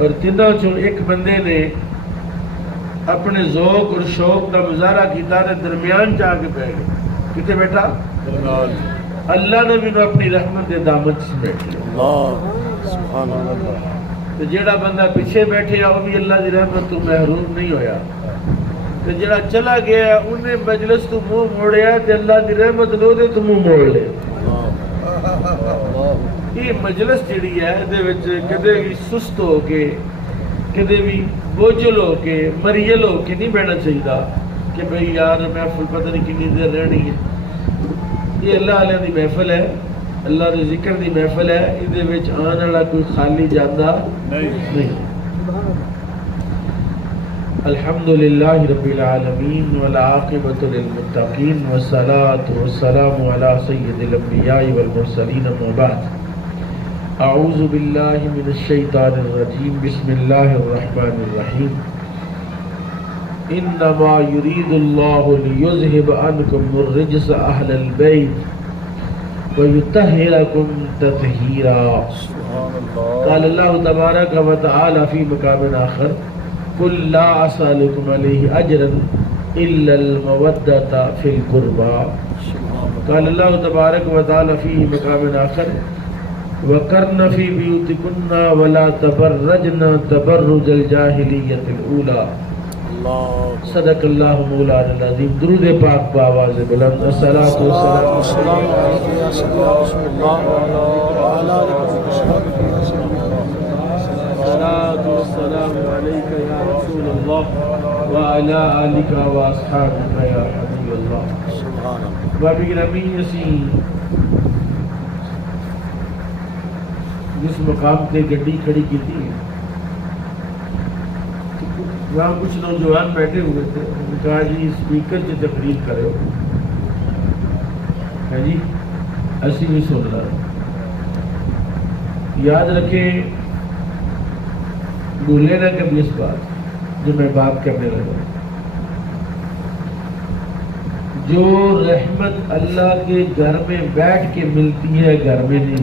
اور تینوں چوں ایک بندے نے اپنے ذوق اور شوق کا مظاہرہ کیتا تے درمیان جا کے بیٹھ گئے. کتنے بیٹھا؟ اللہ نے بھی اپنی رحمت دے دامن سے بیٹھ لیا. سبحان اللہ. تو جیڑا بندہ پیچھے بیٹھے وہ بھی اللہ دی رحمت تو محروم نہیں ہویا. تو جیڑا چلا گیا انہیں مجلس تو منہ موڑیا تے اللہ دی رحمت لو دے تو منہ موڑ لے. یہ مجلس جڑی ہے دے وچ کدے بھی سست ہو کے کدے بھی بوجھل ہو کے مریل ہو کے نہیں بیٹھنا چاہیے کہ بھئی یار محفل پتہ نہیں کتنی دیر رہنی ہے. یہ اللہ علیہ دی محفل ہے, اللہ دے ذکر دی محفل ہے. یہ وچ آن والا کوئی خالی جاندہ نہیں. الحمدللہ رب العالمین والعاقبۃ للمتقین والصلاۃ والسلام علی سید الانبیاء والمرسلین اما بعد. اعوذ باللہ من الشیطان الرجیم. بسم اللہ الرحمن الرحیم. انما یرید اللہ لیذہب عنکم الرجس اہل البیت ویطہرکم تطہیرا. قال اللہ تبارک و تعالی فی مقام آخر قل لا اسألکم علیہ اجرا الا المودۃ فی القربى. قال اللہ تبارک و تعالی فی مقام آخر وَقَرْنَ فِي بِيُوتِكُنَّ وَلَا تَبَرَّجْنَ تَبَرُّجَ الْجَاهِلِيَّةِ الْأُولَى. صدق اللہ مولانا العظیم. درود پاک بآواز بلند. الصلاۃ والسلام علیک یا رسول اللہ وعلی آلک واصحابک یا حبیب اللہ. بابی گرامی اسی جس مقام تے گڈی کھڑی کی تھی وہاں کچھ نوجوان بیٹھے ہوئے تھے. انہوں نے کہا جی اسپیکر سے تقریر کرو. ہے جی اسی بھی سن رہا. یاد رکھیں بھولے نہ کبھی اس بات جو میں بات کرنے لگا. جو رحمت اللہ کے گھر میں بیٹھ کے ملتی ہے گھر میں نہیں.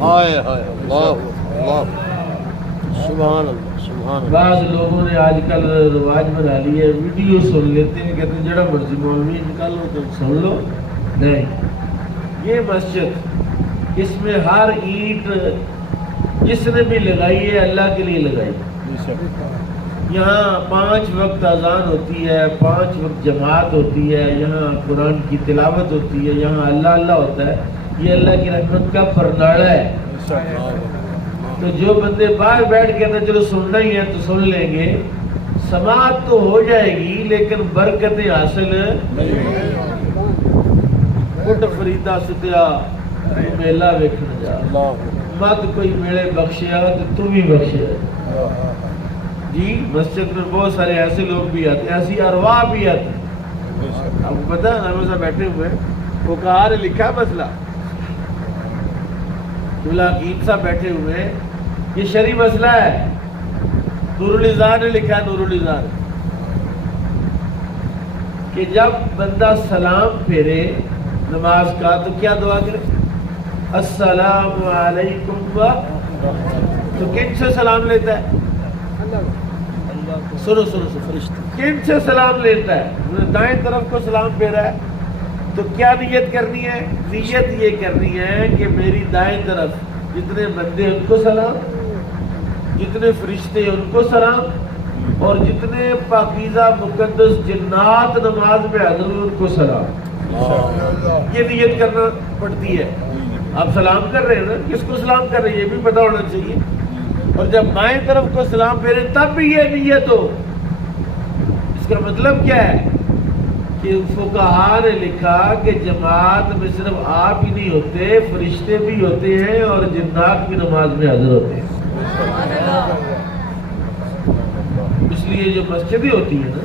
سبحان اللہ سبحان اللہ. بعض لوگوں نے آج کل رواج بنا لی ہے ویڈیو سن لیتے ہیں, کہتے ہیں جڑا مرضی مولوی نکالو تو سن لو. نہیں, یہ مسجد اس میں ہر اینٹ جس نے بھی لگائی ہے اللہ کے لیے لگائی. یہاں 5 وقت اذان ہوتی ہے, 5 وقت جماعت ہوتی ہے, یہاں قرآن کی تلاوت ہوتی ہے, یہاں اللہ اللہ ہوتا ہے. یہ اللہ کی رحمت کا پرناڑا ہے. تو جو بندے باہر بیٹھ کے نا چلو سننا ہی ہے تو سن لیں گے, سماعت تو ہو جائے گی لیکن برکتیں حاصل نہیں. اٹھ فریدا ستیا میلہ ویکھن جا, مت کوئی میلے بخشیا تو بھی بخشیا. جی مسجد میں بہت سارے ایسے لوگ بھی آتے ہیں, ایسی ارواح بھی آتے ہیں. آپ کو پتا ہے ہمیشہ بیٹھے ہوئے وہ کہا لکھا مسئلہ عقید صاحب بیٹھے ہوئے, یہ شرعی مسئلہ ہے. نور الازار نے لکھا ہے, نور الازار کہ جب بندہ سلام پھیرے نماز کا تو کیا دعا کرے؟ السلام علیکم. تو کن سے سلام لیتا ہے؟ سنو فرشتے کن سے سلام لیتا ہے؟ دائیں طرف کو سلام پھیرا ہے تو کیا نیت کرنی ہے؟ نیت یہ کرنی ہے کہ میری دائیں طرف جتنے بندے ان کو سلام, جتنے فرشتے ان کو سلام, اور جتنے پاکیزہ مقدس جنات نماز میں حاضر ہوئے ان کو سلام. یہ نیت کرنا پڑتی ہے. آپ سلام کر رہے ہیں نا, کس کو سلام کر رہے ہیں یہ بھی پتہ ہونا چاہیے. اور جب بائیں طرف کو سلام پھیرے تب بھی یہ نیت ہو. اس کا مطلب کیا ہے کہ فقہا نے لکھا کہ جماعت میں صرف آپ ہی نہیں ہوتے, فرشتے بھی ہوتے ہیں اور جنات بھی نماز میں حاضر ہوتے ہیں. اس لیے جو مسجدیں ہوتی ہیں نا,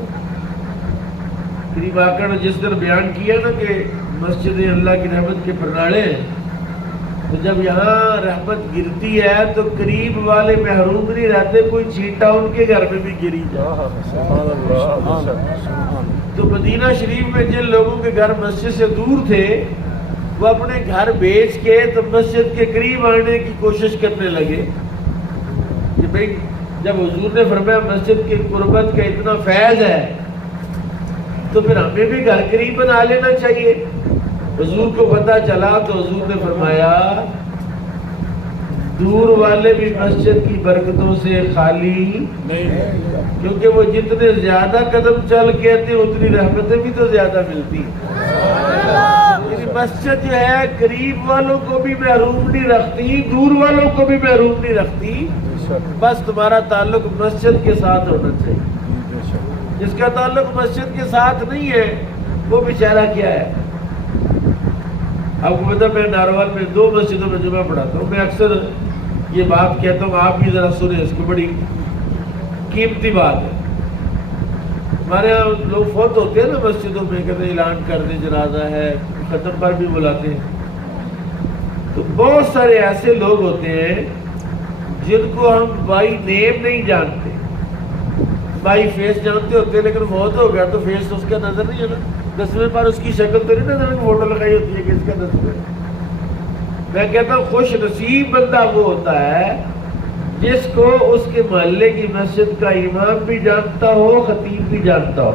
قریب آقا نے جس دن بیان کیا نا کہ مسجدیں اللہ کی رحمت کے پرناڑے ہیں, تو جب یہاں رحمت گرتی ہے تو قریب والے محروم نہیں رہتے, کوئی چھینٹا ان کے گھر میں بھی گری جائے. تو مدینہ شریف میں جن لوگوں کے گھر مسجد سے دور تھے وہ اپنے گھر بیچ کے تو مسجد کے قریب آنے کی کوشش کرنے لگے کہ بھئی جب حضور نے فرمایا مسجد کی قربت کا اتنا فیض ہے تو پھر ہمیں بھی گھر قریب بنا لینا چاہیے. حضور کو پتہ چلا تو حضور نے فرمایا دور والے بھی مسجد کی برکتوں سے خالی نہیں، کیونکہ وہ جتنے زیادہ قدم چل کے آتے اتنی رحمتیں بھی تو زیادہ ملتی ہیں. مسجد جو ہے قریب والوں کو بھی محروم نہیں رکھتی، دور والوں کو بھی محروم نہیں رکھتی. بس تمہارا تعلق مسجد کے ساتھ ہونا چاہیے. جس کا تعلق مسجد کے ساتھ نہیں ہے وہ بیچارہ کیا ہے. آپ کو پتا میں ناروال میں 2 مسجدوں میں جمعہ پڑھاتا ہوں. میں اکثر یہ بات کہتا ہوں، آپ بھی ذرا سنیں، اس کو بڑی قیمتی بات ہے. ہمارے یہاں لوگ فوت ہوتے ہیں نا مسجدوں میں، کہتے ہیں اعلان کر دیں جنازہ ہے، ختم پر بھی بلاتے ہیں. تو بہت سارے ایسے لوگ ہوتے ہیں جن کو ہم بائی نیم نہیں جانتے، بائی فیس جانتے ہوتے ہیں، لیکن فوت ہو گیا تو فیس اس کا نظر نہیں ہے نا. 10ویں پر اس کی شکل تو نہیں نظر، فوٹو لگائی ہوتی ہے کہ اس کا نظر ہے. میں کہتا ہوں خوش نصیب بندہ وہ ہوتا ہے جس کو اس کے محلے کی مسجد کا امام بھی جانتا ہو، خطیب بھی جانتا ہو.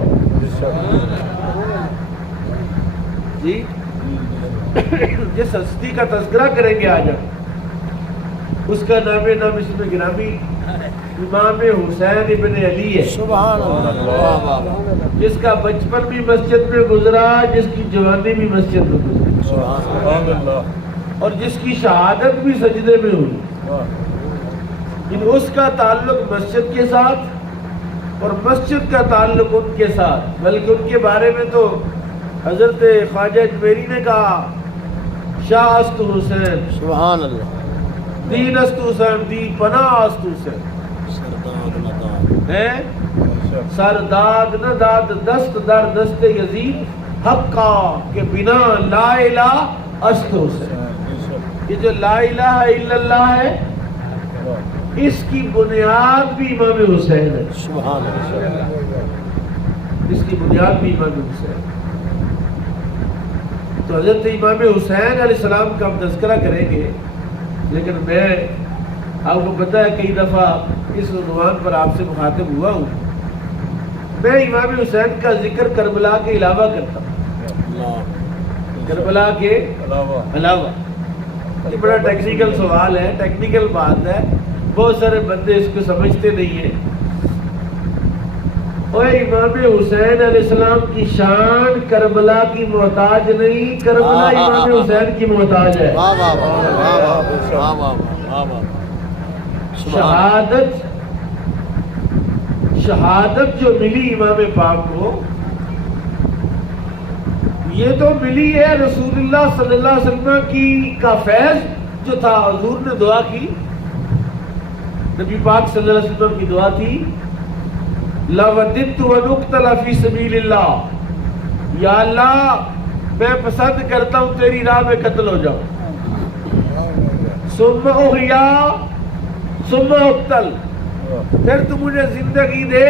جی جس ہستی کا تذکرہ کریں گے آج ہم، اس کا نام اس میں گرامی امام حسین ابن علی ہے. سبحان اللہ. جس کا بچپن بھی مسجد میں گزرا، جس کی جوانی بھی مسجد میں گزری، سبحان اللہ. اور جس کی شہادت بھی سجدے میں ہوئی. اس کا تعلق مسجد کے ساتھ اور مسجد کا تعلق ان کے ساتھ، بلکہ ان کے بارے میں تو حضرت خواجہ اجمیری نے کہا شاہ است حسین، سبحان اللہ. دین است حسین، دی پناہ است حسین. سرداد نہ داد دست در دست یزید حقا کہ بنا لا الہ است حسین. یہ جو لا الہ الا اللہ ہے اس کی بنیاد بھی امام حسین ہے. سبحان اللہ. اس کی بنیاد بھی امام حسین. تو حضرت امام حسین علیہ السلام کا ہم تذکرہ کریں گے، لیکن میں آپ کو پتہ ہے کئی دفعہ اس عنوان پر آپ سے مخاطب ہوا ہوں. میں امام حسین کا ذکر کربلا کے علاوہ کرتا ہوں، کربلا کے علاوہ. یہ بڑا ٹیکنیکل سوال ہے، ٹیکنیکل بات ہے، بہت سارے بندے اس کو سمجھتے نہیں ہیں. اور امام حسین علیہ السلام کی شان کربلا کی محتاج نہیں، کربلا امام حسین کی محتاج ہے. شہادت جو ملی امام پاک کو، یہ تو ملی ہے رسول اللہ صلی اللہ علیہ وسلم کا فیض جو تھا. حضور نے دعا کی، نبی پاک صلی اللہ علیہ وسلم کی دعا تھی لَوَدِدْتُ وَنُقْتَلَ فِي سَبِيلِ اللَّهِ، یا اللہ میں پسند کرتا ہوں تیری راہ میں قتل ہو جاؤں. ثُمَّ أُحْيَا ثُمَّ أُقْتَلْ، پھر تو مجھے زندگی دے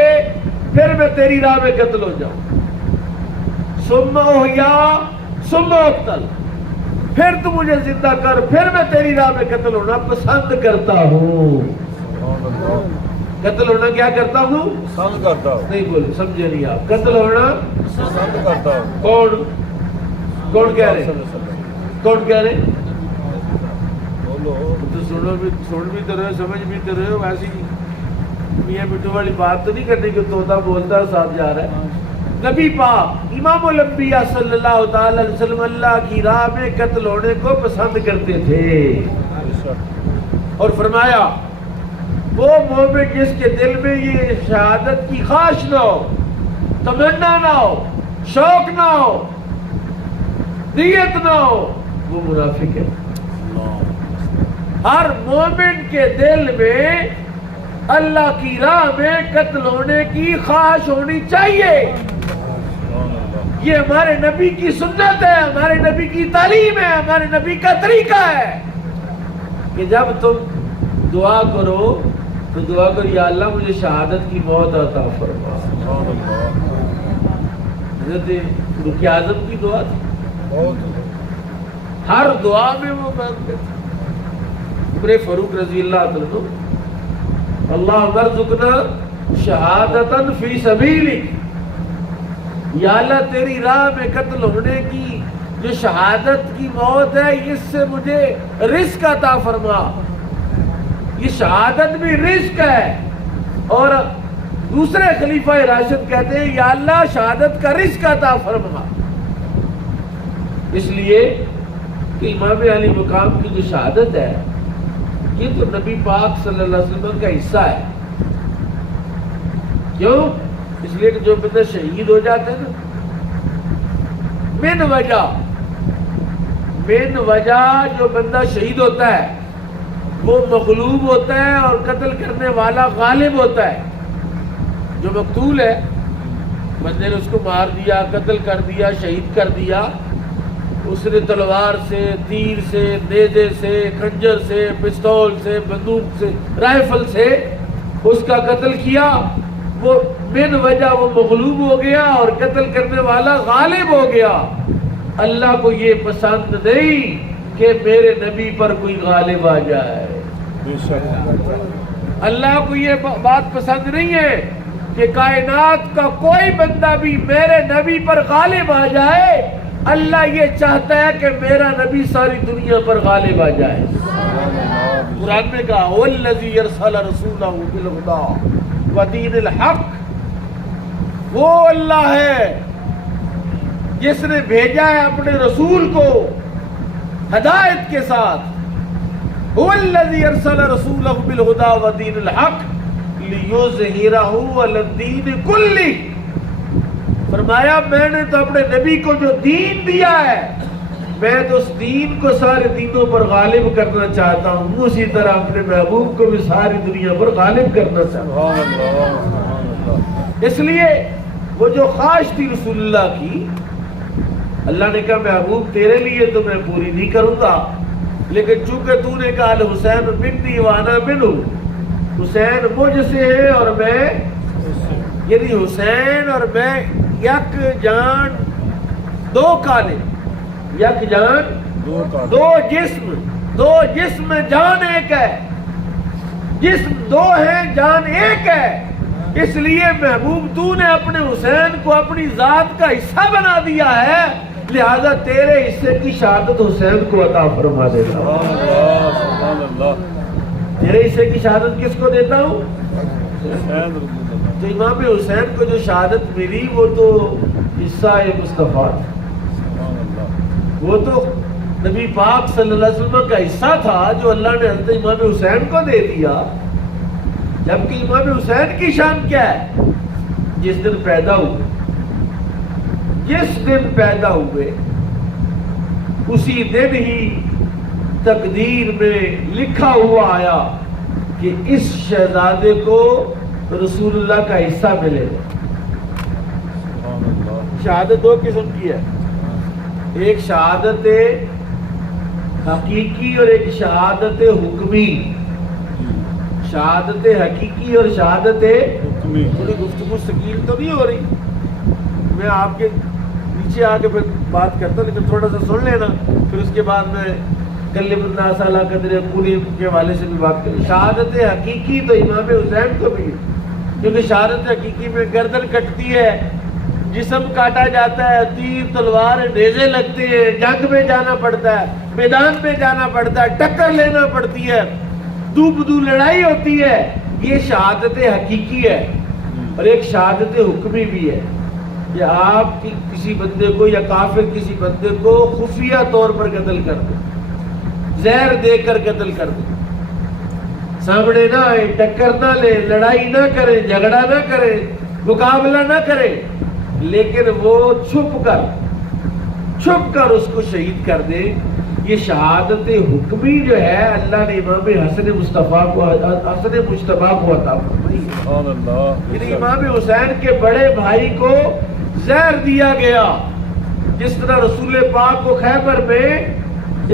پھر میں تیری راہ میں قتل ہو جاؤں. ثُمَّ أُحْيَا ثُمَّ أُقْتَلْ، پھر تو مجھے زندہ کر پھر میں تیری راہ میں قتل ہونا پسند کرتا ہوں. قتل ہونا کیا کرتا ہوں؟ پسند کرتا ہوں. نہیں بولے، سمجھے نہیں آپ. قتل ہونا پسند کرتا ہوں. کون کہہ رہے؟ کون کہہ رہے؟ تو سن بھی تو رہے، سمجھ بھی تو رہے ہو. ایسی میاں مٹھو والی بات تو نہیں کرنی کہ طوطا بولتا ہے ساتھ جا رہا ہے. نبی پاک امام الانبیاء صلی اللہ تعالی علیہ وسلم اللہ کی راہ میں قتل ہونے کو پسند کرتے تھے. اور فرمایا وہ مومن جس کے دل میں یہ شہادت کی خواہش نہ ہو، تمنا نہ ہو، شوق نہ ہو، نیت نہ ہو، وہ منافق ہے. ہر مومن کے دل میں اللہ کی راہ میں قتل ہونے کی خواہش ہونی چاہیے. یہ ہمارے نبی کی سنت ہے، ہمارے نبی کی تعلیم ہے، ہمارے نبی کا طریقہ ہے کہ جب تم دعا کرو تو دعا کرو یا اللہ مجھے شہادت کی موت عطا فرما. حضرت رقیہ اعظم کی دعا تھی، ہر دعا میں وہ مانگتے تھے. عمر فاروق رضی اللہ عنہ اللہ ورزقنا شہادتن فی سبیلک، یا اللہ تیری راہ میں قتل ہونے کی جو شہادت کی موت ہے اس سے مجھے رزق عطا فرما. یہ شہادت بھی رزق ہے. اور دوسرے خلیفہ راشد کہتے ہیں یا اللہ شہادت کا رزق عطا فرما. اس لیے کہ امام علی مقام کی جو شہادت ہے یہ تو نبی پاک صلی اللہ علیہ وسلم کا حصہ ہے. کیوں؟ اس لیے کہ جو بندہ شہید ہو جاتا ہے نا، من وجہ جو بندہ شہید ہوتا ہے وہ مغلوب ہوتا ہے اور قتل کرنے والا غالب ہوتا ہے. جو مقتول ہے بندے نے اس کو مار دیا، قتل کر دیا، شہید کر دیا، اس نے تلوار سے، تیر سے، نیزے سے، خنجر سے، پستول سے، بندوق سے، رائفل سے اس کا قتل کیا. وہ من وجہ وہ مغلوب ہو گیا اور قتل کرنے والا غالب ہو گیا. اللہ کو یہ پسند نہیں کہ میرے نبی پر کوئی غالب آ جائے. اللہ کو یہ بات پسند نہیں ہے کہ کائنات کا کوئی بندہ بھی میرے نبی پر غالب آ جائے. اللہ یہ چاہتا ہے کہ میرا نبی ساری دنیا پر غالب آ جائے. قرآن میں کہا وَالَّذِي يَرْسَلَ رَسُولَهُ بِالْهُدَىٰ وَدِينِ الْحَقِّ، وہ اللہ ہے جس نے بھیجا ہے اپنے رسول کو ہدایت کے ساتھ. وَالَّذِي يَرْسَلَ رَسُولَهُ بِالْهُدَىٰ وَدِينِ الْحَقِّ لِيُظْهِرَهُ عَلَى الدِّينِ كُلِّهِ. فرمایا میں نے تو اپنے نبی کو جو دین دیا ہے میں تو اس دین کو سارے دینوں پر غالب کرنا چاہتا ہوں، اسی طرح اپنے محبوب کو بھی ساری دنیا پر غالب کرنا چاہتا ہوں. اس لیے وہ جو خواہش تھی رسول اللہ کی، اللہ نے کہا محبوب تیرے لیے تو میں پوری نہیں کروں گا، لیکن چونکہ تو نے کہا حسین منی وانا منہ، حسین مجھ سے ہے اور میں، یعنی حسین اور میں یک جان دو کالے، یک جان دو جسم، دو جسم جان ایک ہے، جسم دو ہیں جان ایک ہے. اس لیے محبوب تو نے اپنے حسین کو اپنی ذات کا حصہ بنا دیا ہے، لہذا تیرے حصے کی شہادت حسین کو عطا فرما دیتا ہوں. تیرے حصے کی شہادت کس کو دیتا ہوں؟ تو امام حسین کو جو شہادت ملی وہ تو حصہ مصطفیٰ، وہ تو نبی پاک صلی اللہ علیہ وسلم کا حصہ تھا جو اللہ نے حضرت امام حسین کو دے دیا. جبکہ امام حسین کی شان کیا ہے؟ جس دن پیدا ہوئے، جس دن پیدا ہوئے اسی دن ہی تقدیر میں لکھا ہوا آیا کہ اس شہزادے کو رسول اللہ کا حصہ ملے گا. شہادت دو قسم کی ہے، ایک شہادت حقیقی اور ایک شہادت حکمی. شہادت حقیقی اور شہادت حکمی. تھوڑی گفتگو ثقیل تو نہیں ہو رہی، میں آپ کے نیچے آ کے پھر بات کرتا ہوں، لیکن تھوڑا سا سن لینا، پھر اس کے بعد میں کلم الناس علی قدر عقولہم کے حوالے سے بھی بات کریں. شہادت حقیقی تو امام حسین کو بھی، کیونکہ شہادت حقیقی میں گردن کٹتی ہے، جسم کاٹا جاتا ہے، تیر تلوار نیزے لگتے ہیں، جنگ میں جانا پڑتا ہے، میدان میں جانا پڑتا ہے، ٹکر لینا پڑتی ہے، دو بدو لڑائی ہوتی ہے. یہ شہادت حقیقی ہے. اور ایک شہادت حکمی بھی ہے کہ آپ کی کسی بندے کو یا کافر کسی بندے کو خفیہ طور پر قتل کر دیں، زہر دے کر قتل کر دیں، سامنے نہ آئے، ٹکر نہ لے، لڑائی نہ کریں، جھگڑا نہ کریں، مقابلہ نہ کریں، لیکن وہ چھپ کر اس کو شہید کر دے. یہ شہادت حکمی جو ہے اللہ نے امام حسن مصطفیٰ کو عطا فرمائی ہے. یعنی امام حسین کے بڑے بھائی کو زہر دیا گیا، جس طرح رسول پاک کو خیبر میں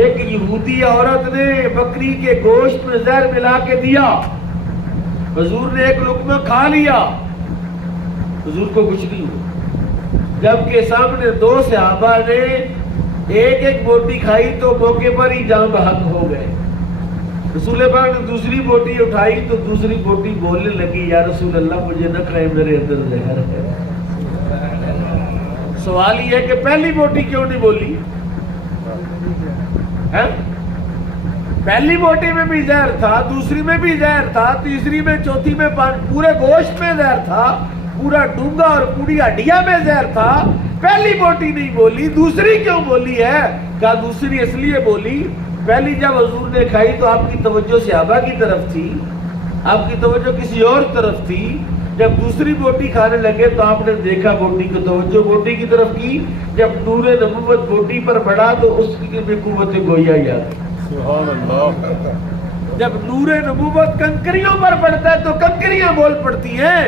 ایک یہودی عورت نے بکری کے گوشت میں زہر ملا کے دیا، حضور نے ایک لقمہ کھا لیا، حضور کو کچھ نہیں ہوا. جبکہ سامنے دو صحابہ نے ایک ایک بوٹی کھائی تو موقع پر ہی جاں بحق ہو گئے. رسول پاک نے دوسری بوٹی اٹھائی تو دوسری بوٹی بولنے لگی یا رسول اللہ مجھے نہ کھائے میرے اندر زہر ہے. سوال یہ ہے کہ پہلی بوٹی کیوں نہیں بولی؟ پہلی بوٹی میں بھی زہر تھا، دوسری میں بھی زہر تھا، تیسری میں، چوتھی میں، پورے گوشت میں زہر تھا، پورا ڈونگا اور پوری ہڈیاں میں زہر تھا. پہلی بوٹی نہیں بولی، دوسری کیوں بولی ہے؟ کہا دوسری اس لیے بولی، پہلی جب حضور نے کھائی تو آپ کی توجہ صحابہ کی طرف تھی، آپ کی توجہ کسی اور طرف تھی. جب دوسری بوٹی کھانے لگے تو آپ نے دیکھا بوٹی کو، توجہ بوٹی کی طرف کی. جب نور نبوت بوٹی پر بڑھا تو اس کی بھی قوت گویا یاد. سبحان اللہ. جب نور نبوت کنکریوں پر پڑتا ہے تو کنکریاں بول پڑتی ہیں.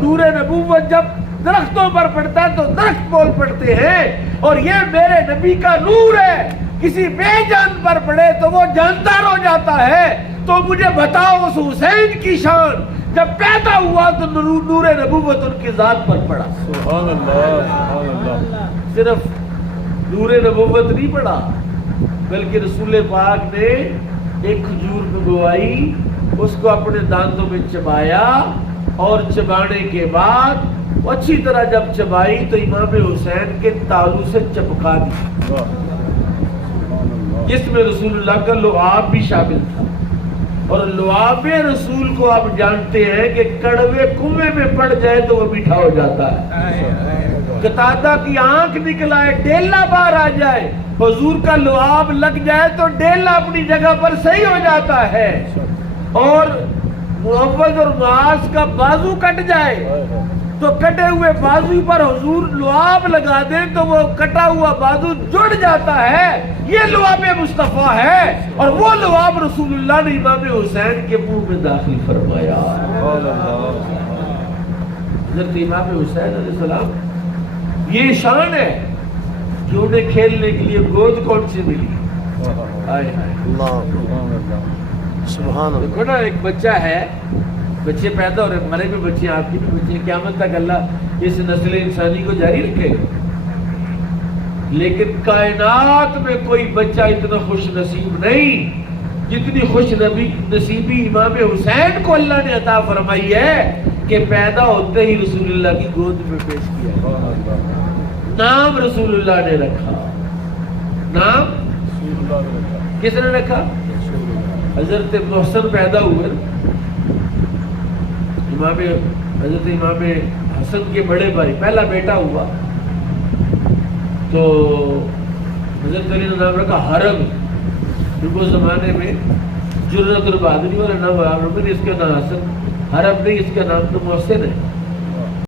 نور نبوت جب درختوں پر پڑتا ہے تو درخت بول پڑتے ہیں. اور یہ میرے نبی کا نور ہے، کسی بے جان پر پڑے تو وہ جاندار ہو جاتا ہے. تو مجھے بتاؤ اس حسین کی شان، جب پیدا ہوا تو نور نبوت ان کی ذات پر پڑا. سبحان اللہ. سبحان اللہ. صرف نور نبوت نہیں پڑا بلکہ رسول پاک نے ایک کھجور بگوائی، اس کو اپنے دانتوں میں چبایا اور چبانے کے بعد اچھی طرح جب چبائی تو امام حسین کے تالو سے چپکا دی، جس میں رسول اللہ کا لعاب بھی شامل تھا. اور لعاب رسول کو آپ جانتے ہیں کہ کڑوے کنویں میں پڑ جائے تو وہ میٹھا ہو جاتا ہے. قتادہ کی آنکھ نکل آئے، ڈیلا باہر آ جائے، حضور کا لعاب لگ جائے تو ڈیلا اپنی جگہ پر صحیح ہو جاتا ہے. اور محمد اور معاذ کا بازو کٹ جائے تو کٹے ہوئے بازو پر حضور لعاب لگا دیں تو وہ کٹا ہوا بازو جڑ جاتا ہے. یہ لعاب مصطفیٰ ہے اور وہ لعاب رسول اللہ نے امام حسین کے منہ میں داخل فرمایا. حضرت امام حسین علیہ السلام یہ شان ہے کہ انہیں کھیلنے کے لیے گود کون سی ملی. سبحان اللہ. دیکھو نا، ایک بچہ ہے، بچے پیدا ہو رہے، ہمارے بھی بچے، آپ کی بھی بچے، قیامت تک اللہ اس نسل انسانی کو جاری رکھے گا. لیکن کائنات میں کوئی بچہ اتنا خوش نصیب نہیں جتنی خوش نصیبی امام حسین کو اللہ نے عطا فرمائی ہے کہ پیدا ہوتے ہی رسول اللہ کی گود میں پیش کیا. نام رسول اللہ نے رکھا. نام کس نے رکھا؟ حضرت محسن پیدا ہوئے، حضرت امام حسن کے بڑے بھائی، پہلا بیٹا ہوا تو حضرت علی نے نام رکھا حرم. اس زمانے میں جرت اور بہادری والا نام حرم نہیں، اس کا نام حسن، حرم نہیں، اس کا نام تو محسن ہے.